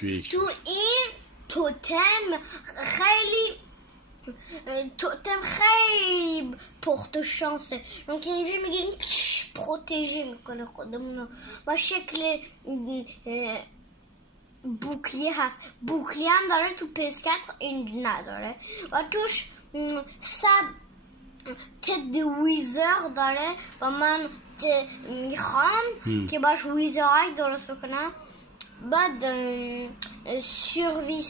تو این توتم خیلی پخت و شانسه، چون که اینجوری میگیریم پروتژه میکنه خودمونو و شکل بوکلیه هست. بوکلیه هم داره تو PS4 این نداره و توش تد ویزر داره و من میخوام که باش ویزرهایی درست بکنم. بعد سروی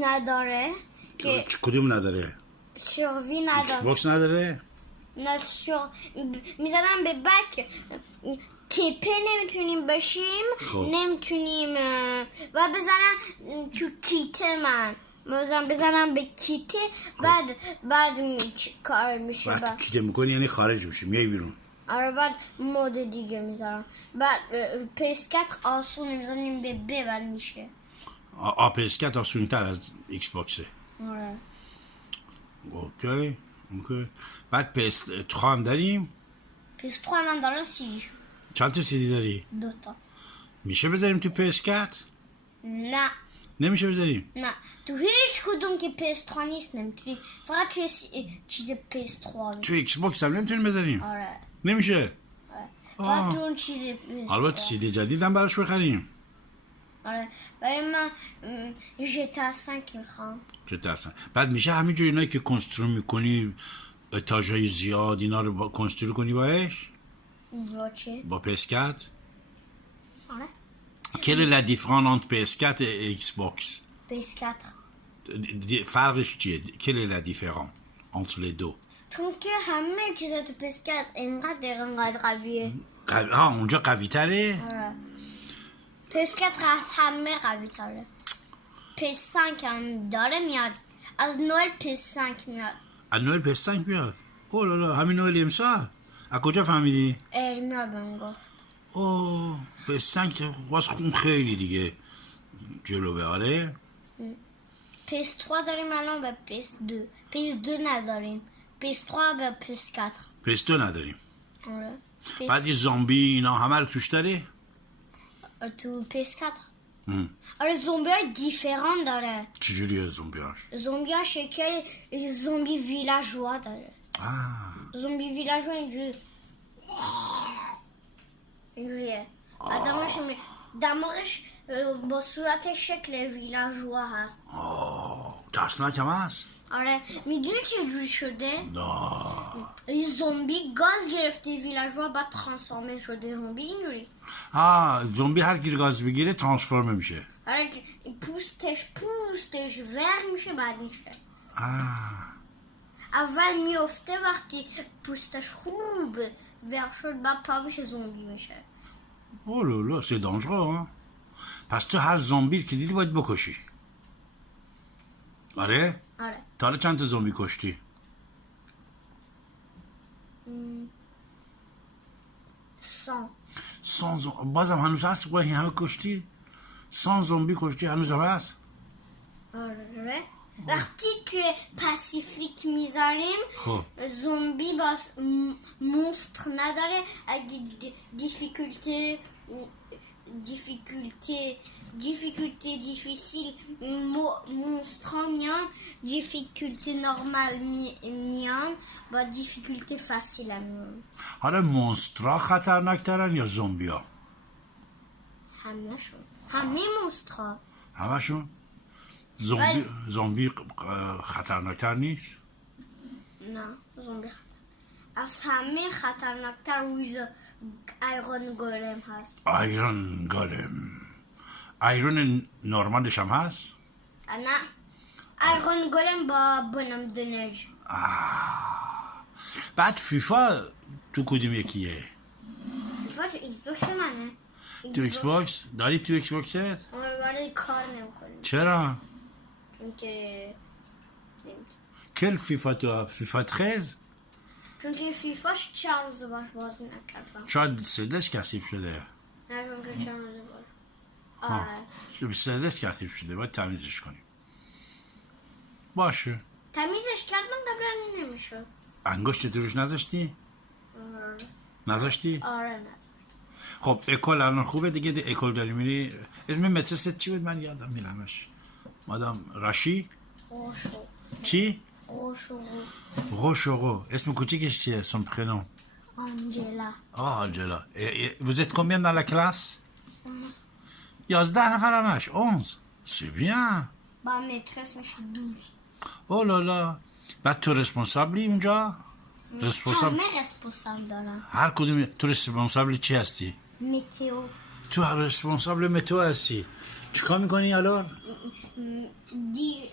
نداره که کدوم نداره؟ سروی نداره. ایکس باکس نداره؟ نه میزنم به بک تپه نمیتونیم بشیم. نمیتونیم و بزنم تو کیت من بزنم به کیته. بعد کار میشه. بعد کیت میکنی یعنی خارج میشه، میای بیرون. آره بعد مود دیگه میذارم. بعد PS4 آسون میزنیم به بعد میشه. PS4 آسونی تر از ایکس باکسه. آره. اوکی. بعد PS3 هم داریم. PS3 من دارم CD. چند تا CD داری؟ 2 تا. میشه بذاریم تو PS4؟ نه. نمیشه بذاریم؟ نه. تو هیچ کدوم که PS3 نیست نمیتونی. فقط توی چیز PS3. تو ایکس باکس هم نمیتونیم بذاریم؟ آره. نمیشه؟ آره. فقط تو اون چیز PS3. البته CD جدید هم براش بخریم. آره. برای من GTA 5 میخوام. بعد میشه همینجوری اینایی که کنسترو میکنی اتاژهای زیاد اینا رو کنسترو کنی باش؟ با چه؟ با PS4. آره. Quelle est la différence entre PS4 et Xbox? PS4. فرقش چیه؟ Quelle est la différence entre les deux? چون که همه چیزا تو PS4 اینقدر قویه. اونجا قوی تره؟ آره. PS4 از همه قوی تره. PS5 هم داره میاد. از نوئل PS5 میاد. از نوئل PS5 میاد؟ اوه همین نوئل امسال؟ از کجا فهمیدی؟ میاد بهم گفت. اوه PS5 واس خون خیلی دیگه جلوه. آره. PS3 داریم الان به PS2 نداریم. PS3 به PS4. PS2 نداریم. آره. بعد یه زامبی اینا همه رو توش داره؟ تو PS4. آره زومبی های دیفران داره. چجوریه زومبی هاش؟ زومبی ها شکل زومبی ویلاژوا داره. زومبی ویلاژوا اینجوریه. دماغش با صورت شکل ویلاژوا هست. ترسناک هم هست؟ آره. میدونی چه جوری شده؟ نه. زومبی گاز گرفته ویلاژوا بعد ترانسفورمه شده زومبی اینجوری. زومبی هر کی گاز بگیره ترانسفورم میشه. آره پوستش ور میشه بعد میشه. اول میفته وقتی پوستش خوب ور شد بعد پا میشه زومبی میشه. اوه c'est dangereux. پس تو هر زومبی که دیدی باید بکشی. آره؟ آره. تا حالا چند تا زومبی کشتی؟ 100 زومبی. بازم هنوز هست این همه کشتی؟ 100 زومبی کشتی هنوز هم هست؟ آره. وقتی توی پاسیفیک میذاریم زومبی باز مونستر نداره. اگه دیفیسیل مونستر میان، دیفیکولته نرمال میان، با دیفیکولته فاسیل هم میان. حالا مونسترها خطرناکترن یا زومبیا؟ همه مونسترها. همشون؟ زومبی خطرناکتر نیست؟ نه زومبی از همه خطرناکتر ایرون گولم هست. ایرون نورمالش هم هست؟ نه ایرون گولم با بونم دنج. بعد فیفا تو کدوم یکیه؟ فیفا تو ایکس باکس منه. تو ایکس باکس؟ داری تو ایکس باکست؟ ولی کار نمیکنه. چرا؟ چون که کل فیفا تو؟ فیفا 13؟ چون که فیفاش 4 روز باش بازی نکردم. شاید سدش کثیف شده. نه چون که 4 روز باش. آره. سدش کثیف شده باید تمیزش کنیم. باشه. تمیزش کردم قبلا نمیشد. انگشت تو روش نذاشتی؟ آره. نذاشتی؟ آره نذاشت. خب اکل الان خوبه دیگه اکل داری میری اسم مدرسه چی بود من یادم میرمش مادام راشی روشو چی؟ روشو روشوغو اسم کوچیکش چیه؟ son prénom آنجلا Angela. Vous êtes combien dans la classe 11 نفر همش 11 C'est bien با مترس میشه 12 Oh là là بعد تو رسپونسابلی اونجا؟ رسپونسابل همه رسپونسابل دارن هر کدوم تو رسپونسابلی چی هستی؟ متیو تو رسپونسابل متو هستی چیکار میکنی الان؟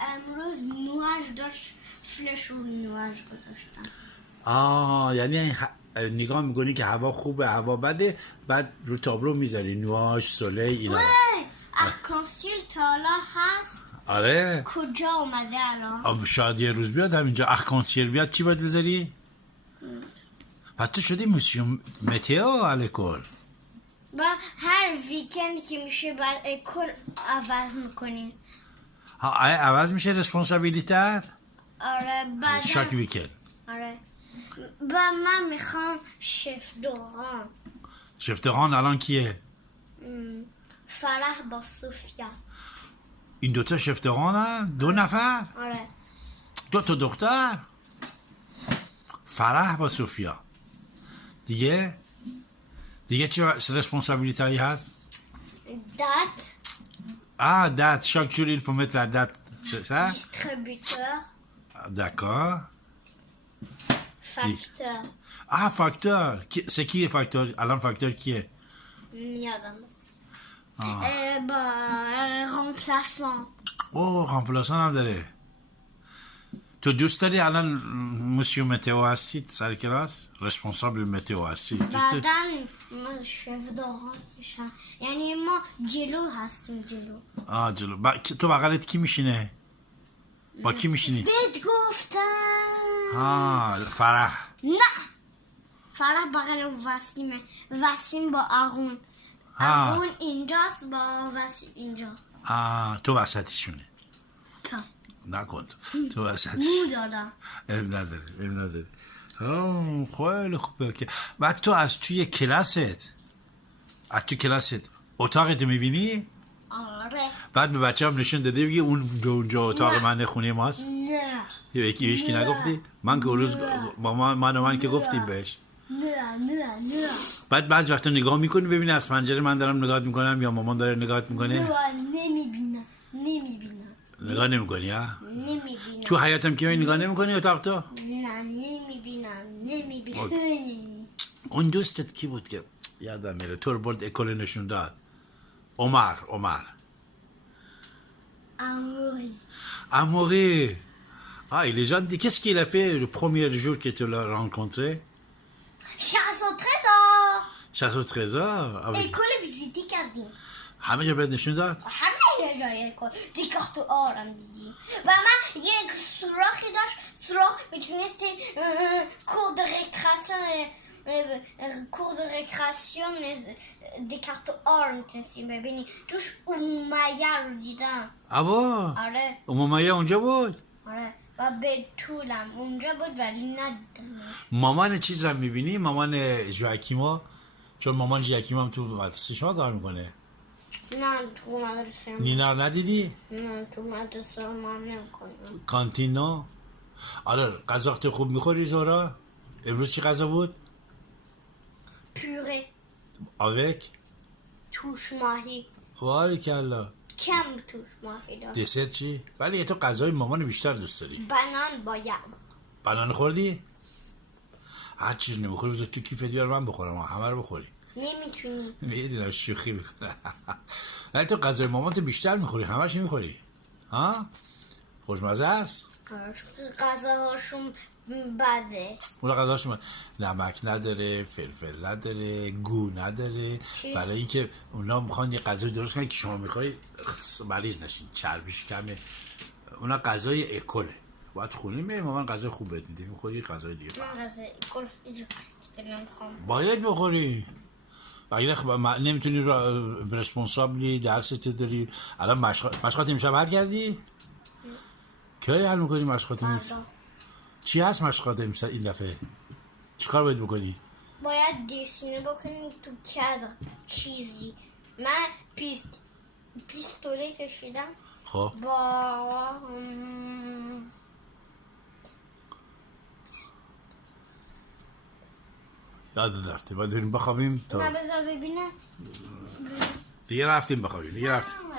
امروز نواژ داشت فلش رو نواژ گذاشتن یعنی نگاه میکنی که هوا خوبه هوا بده بعد رو تابلو میذاری نواژ سولی اینا ارکانسیل تا حالا هست آره کجا اومده الان شاید یه روز بیاد همینجا ارکانسیل بیاد چی باید بذاری؟ پس تو شدی موسیوم متئو الکل و هر ویکند که میشه بعد اکل عوض میکنیم عوض میشه رسپونسابیلیتر؟ آره بعد شاکی ویکند آره و من میخوام شف دوران شفتقان الان کیه؟ فرح با صوفیا این دوتا شفتقان دو نفر؟ آره دو تا دختر؟ فرح با صوفیا دیگه چه رسپونسابیلیتایی هست؟ date chaque jour il faut mettre la date c'est ça? distributeur D'accord facteur facteur c'est qui le facteur الان facteur کیه؟ یادم با remplaçant remplaçant هم داره تو دوست داری الان موسیو متئو هستی سر کلاس رسپونسابل متئو هستی بعدا من شف دوران میشم یعنی ما جلو هستیم جلو تو بغلت کی میشینه با کی میشینی بهت گفتم فرح نه فرح بغل وسیم با آرون آرون اینجاست با وسیم اینجا تو وسطیشونه تا نکن تو وسطش مو دادم علم نداره خیلی خوبه که بعد تو از توی کلاست اتاقت میبینی؟ آره بعد به بچه هم نشون داده بگی اونجا اتاق من خونه ماست؟ نه یکی نگفتی؟ من که روز با من که گفتیم بهش نه بعد بعض وقتا نگاه میکنی ببینی از پنجره من دارم نگاه میکنم یا مامان داره نگاه میکنه؟ نمیبینم نگاه نمیکنی ها؟ نمیبینم تو حیاتم که نگاه نمیکنی اتاق تو؟ نه نمیبینم اون دوستت کی بود که یادم میره تو رو برد اکل نشون داد عمر Amaury il est gentil qu'est-ce qu'il a fait le premier jour que tu l'as rencontré chasse au trésor اکل ویزیتی کردیم همه جا بهت نشون داد همه جای اکل دیکارت و آرم دیدیم و من یک سوراخی داشت سوراخ میتونستی کور د رکراسیون دیکارت و آر میتونستیم ببینی توش اومیه رو دیدم آره اومیه اونجا بود آره و به طولم اونجا بود ولی ندیدم مامان چیز هم میبینی مامان ژواکیما چون مامان ژواکیما هم تو مدرسه شما کار میکنه نه تو مدرسه نینا رو ندیدی؟ نه تو مدرسه ما نمیکنم کانتینا آره غذا خوب میخوری زورا امروز چی غذا بود؟ پیوره avec توش ماهی باریکلا کم توش ماهی داشت دسر چی؟ ولی تو غذای مامان بیشتر دوست داری بنان باید بنان خوردی؟ هر چیز نمیخوری بذار تو کیفت بیار من بخورم همه رو بخوری نمیتونی میدونم شوخی میکنم ولی تو غذای مامان تو بیشتر میخوری همش میخوری ها؟ خوشمزه است؟ غذاهاشون بده اون غذاشون نمک نداره فلفل نداره گو نداره برای اینکه اونا میخوان یه غذای درست کنن که شما میخوری مریض نشین چربیش کمه اونا غذای اکله باید خونه می مامان غذا خوب بهت میده میخوری غذای دیگه من غذای اکل نمیخوام باید بخوری اگه نمیتونی رسپونسابلی درست داری الان مشقات امشب حل کردی؟ کی حل میکنی مشقات امشب؟ چی هست مشقات امشب این دفعه؟ چیکار باید بکنی؟ باید دیسینه بکنیم تو کادر چیزی. من پیستوله کشیدم خب با یاد رفته باید بریم بخوابیم تا من بذار ببینم. دیگه رفتیم بخوابیم دیگه رفتیم